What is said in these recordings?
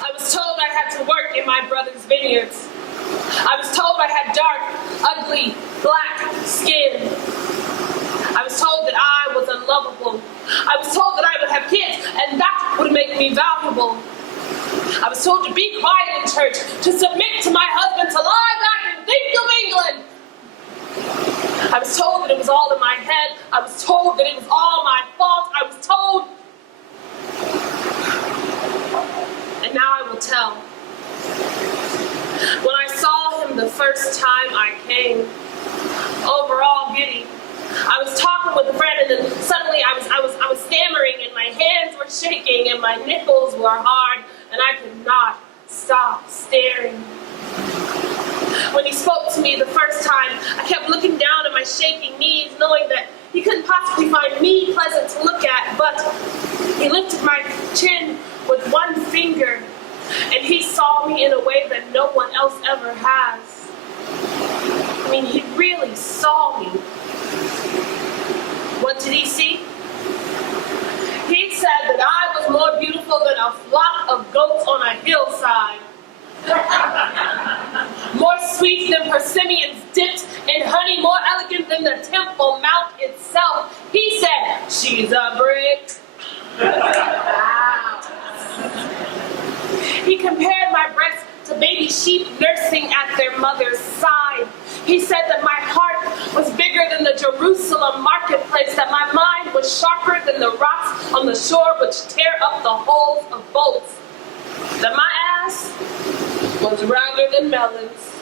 I was told I had to work in my brother's vineyards. I was told I had dark, ugly, black skin. I was told that I was unlovable. I was told that I would have kids, and that would make me valuable. I was told to be quiet in church, to submit to my husband, to lie back and think of England. I was told that it was all in my head. I was told that it was all my fault. I was told. And now I will tell. When I saw him the first time I came, overall giddy, I was talking with a friend, and then suddenly I was stammering, and my hands were shaking, and my nipples were hard, and I could not stop staring. When he spoke to me the first time, I kept looking down at my shaking knees, knowing that he couldn't possibly find me pleasant to look at, but he lifted my chin with one finger, and he saw me in a way that no one else ever has. I mean, he really saw me. What did he see? He said that I was more beautiful than a flock of goats on a hillside. More sweet than persimmons dipped in honey, more elegant than the Temple Mount itself. He said, she's a brick. He compared my breasts to baby sheep nursing at their mother's side. He said that my heart was bigger than the Jerusalem marketplace, that my mind was sharper than the rocks on the shore which tear up the hulls of boats, that my ass was rounder than melons,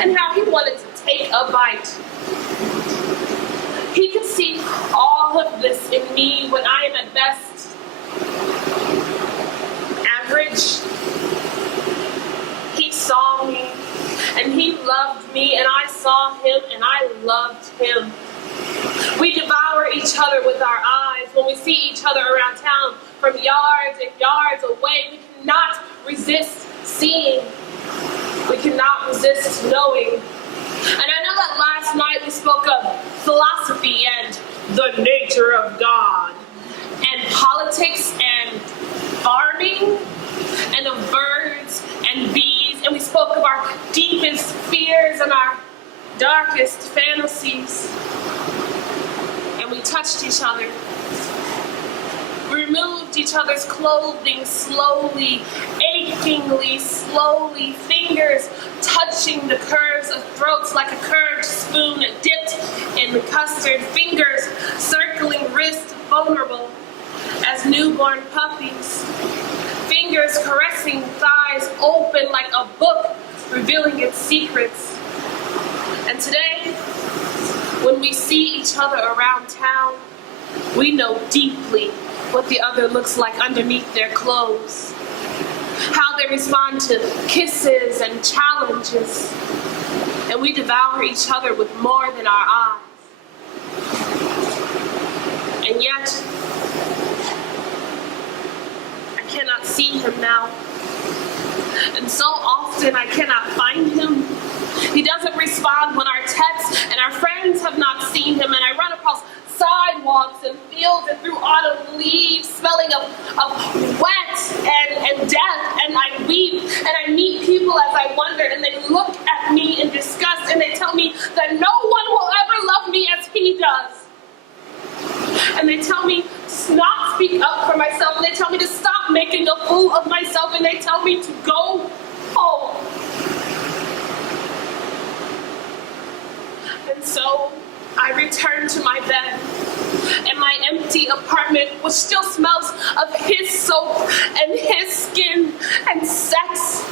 and how he wanted to take a bite. He could see all of this in me when I am at best average. He saw me, and he loved me, and I saw him, and I loved him. We devour each other with our eyes. When we see each other around town from yards and yards away, we cannot resist seeing. We cannot resist knowing. And I know that last night we spoke of philosophy and the nature of God, and politics and farming, and of birds and bees, and we spoke of our deepest fears and our darkest fantasies. And we touched each other. We removed each other's clothing slowly, achingly slowly, fingers touching the curves of throats like a curved spoon dipped in the custard, fingers circling wrists vulnerable as newborn puppies, fingers caressing thighs open like a book revealing its secrets. And today, when we see each other around town, we know deeply what the other looks like underneath their clothes, how they respond to kisses and challenges, and we devour each other with more than our eyes. And yet, I cannot see him now, and so often I cannot find him. He doesn't respond when our texts, and our friends have not seen him, and I run across sidewalks and fields and through autumn leaves, smelling of wet and death, and I weep, and I meet people as I wonder, and they look at me in disgust, and they tell me that no one will ever love me as he does. And they tell me to not speak up for myself, and they tell me to stop making a fool of myself, and they tell me to go home. And so I return to my bed in my empty apartment, which still smells of his soap and his skin and sex.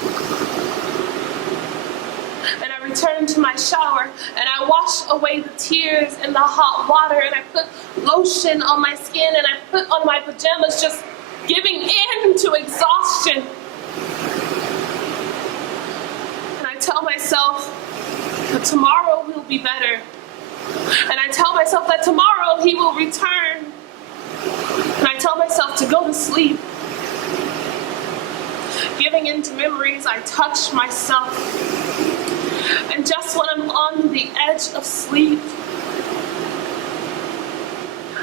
And I return to my shower, and I wash away the tears in the hot water, and I put lotion on my skin, and I put on my pajamas, just giving in to exhaustion. And I tell myself that tomorrow will be better. And I tell myself that tomorrow he will return. And I tell myself to go to sleep. Giving in to memories, I touch myself. And just when I'm on the edge of sleep,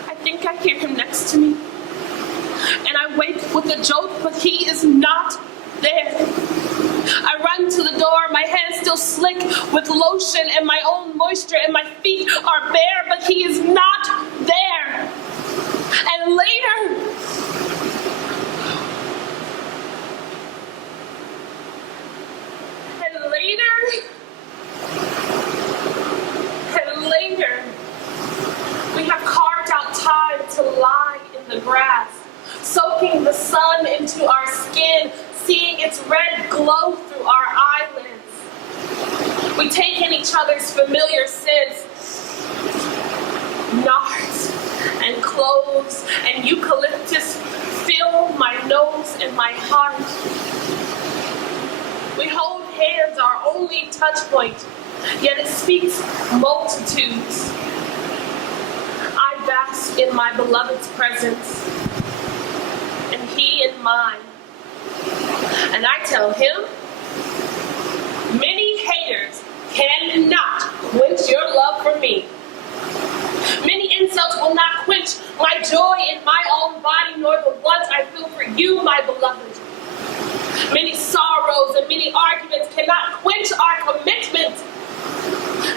I think I hear him next to me. And I wake with a jolt, but he is not still slick with lotion and my own moisture, and my feet are bare, but he is not there. And later, we have carved out time to lie in the grass, soaking the sun into our skin, seeing its red glow through our eyelids. We take in each other's familiar scents, nards and cloves and eucalyptus fill my nose and my heart. We hold hands, our only touch point, yet it speaks multitudes. I bask in my beloved's presence, and he in mine. And I tell him, many haters cannot quench your love for me. Many insults will not quench my joy in my own body, nor the ones I feel for you, my beloved. Many sorrows and many arguments cannot quench our commitment.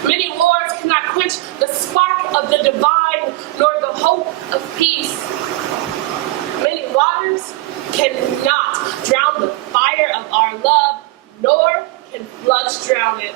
Many wars cannot quench the spark of the divine, nor the hope of peace. Many waters cannot drown the fire of our love, nor can floods drown it.